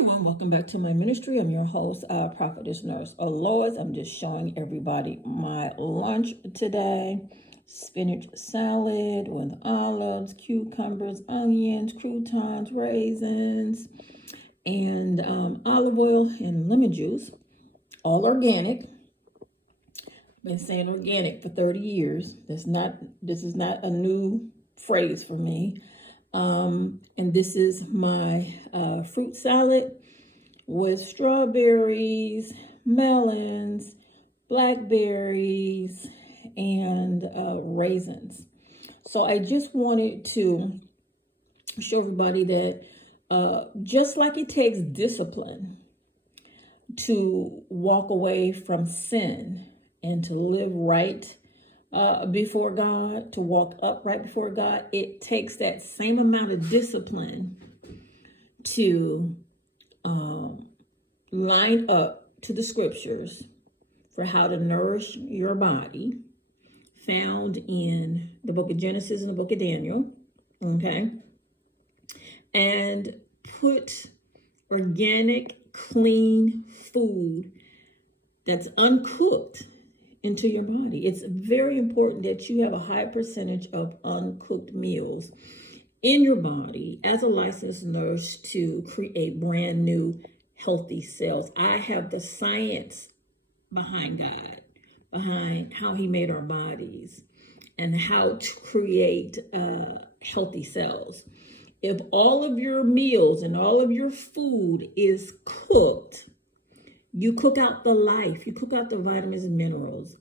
Everyone, welcome back to my ministry. I'm your host, Prophetess-Nurse Lois. I'm just showing everybody my lunch today. Spinach salad with olives, cucumbers, onions, croutons, raisins, and olive oil and lemon juice. All organic. Been saying organic for 30 years. This is not a new phrase for me. And this is my fruit salad with strawberries, melons, blackberries, and raisins. So I just wanted to show everybody that just like it takes discipline to walk away from sin and to live right before God, to walk upright before God, it takes that same amount of discipline to line up to the scriptures for how to nourish your body, found in the book of Genesis and the book of Daniel, okay? And put organic, clean food that's uncooked into your body. It's very important that you have a high percentage of uncooked meals in your body as a licensed nurse to create brand new healthy cells. I have the science behind God, behind how he made our bodies and how to create healthy cells. If all of your meals and all of your food is cooked, you cook out the life, you cook out the vitamins and minerals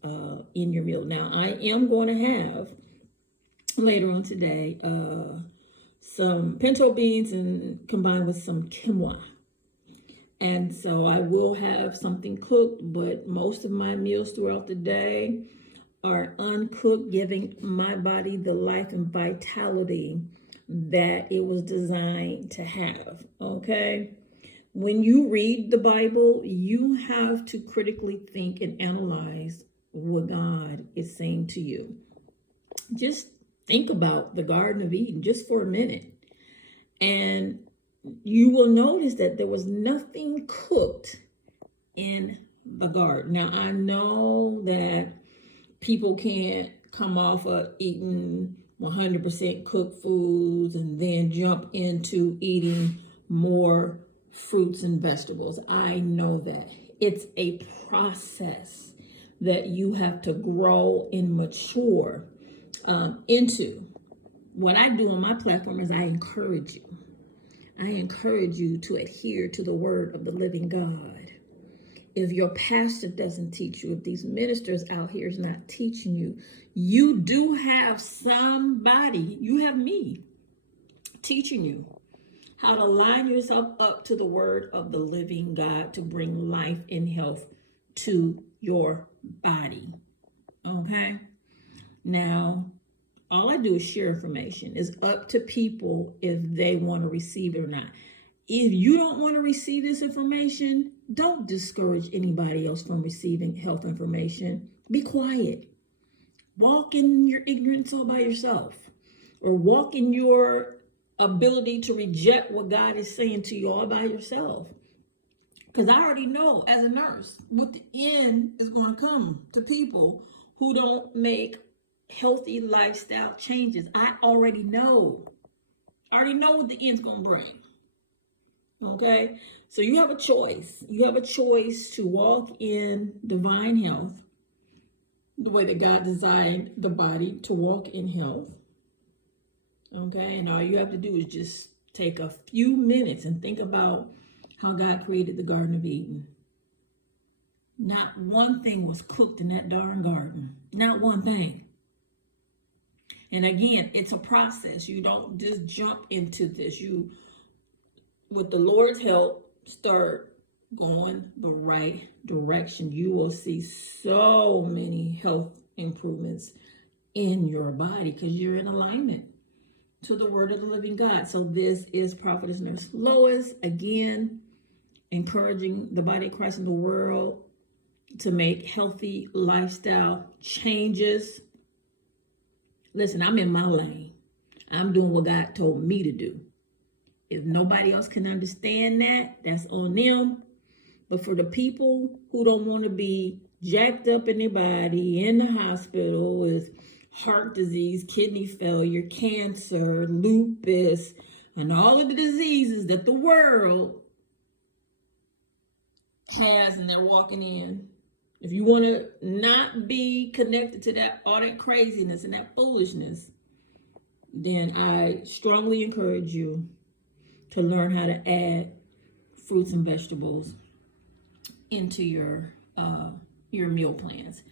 in your meal. Now, I am going to have later on today some pinto beans and combined with some quinoa. And so I will have something cooked, but most of my meals throughout the day are uncooked, giving my body the life and vitality that it was designed to have, okay? When you read the Bible, you have to critically think and analyze what God is saying to you. Just think about the Garden of Eden just for a minute. And you will notice that there was nothing cooked in the garden. Now, I know that people can't come off of eating 100% cooked foods and then jump into eating more fruits and vegetables. I know that. It's a process that you have to grow and mature into. What I do on my platform is I encourage you. I encourage you to adhere to the word of the living God. If your pastor doesn't teach you, if these ministers out here is not teaching you, you do have somebody, you have me teaching you how to line yourself up to the word of the living God to bring life and health to your body. Okay? Now, all I do is share information. It's up to people if they want to receive it or not. If you don't want to receive this information, don't discourage anybody else from receiving health information. Be quiet. Walk in your ignorance all by yourself, or walk in your ability to reject what God is saying to you all by yourself. Because I already know as a nurse what the end is going to come to people who don't make healthy lifestyle changes. I already know. What the end's going to bring. Okay? So you have a choice. You have a choice to walk in divine health, the way that God designed the body to walk in health. Okay? And all you have to do is just take a few minutes and think about how God created the Garden of Eden. Not one thing was cooked in that darn garden. Not one thing. And again, it's a process. You don't just jump into this. You, with the Lord's help, start going the right direction. You will see so many health improvements in your body because you're in alignment to the word of the living God. So this is Prophetess-Nurse Lois, again, encouraging the body of Christ in the world to make healthy lifestyle changes. Listen, I'm in my lane. I'm doing what God told me to do. If nobody else can understand that, that's on them. But for the people who don't want to be jacked up in their body, in the hospital with heart disease, kidney failure, cancer, lupus, and all of the diseases that the world has and they're walking in. If you want to not be connected to that, all that craziness and that foolishness, then I strongly encourage you to learn how to add fruits and vegetables into your meal plans.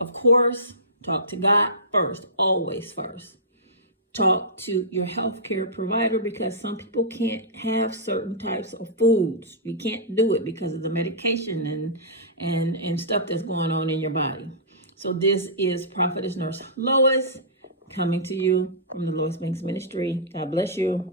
Of course, talk to God first, always first. Talk to your healthcare provider, because some people can't have certain types of foods. You can't do it because of the medication and stuff that's going on in your body. So this is Prophetess-Nurse Lois coming to you from the Lois Banks Ministry. God bless you.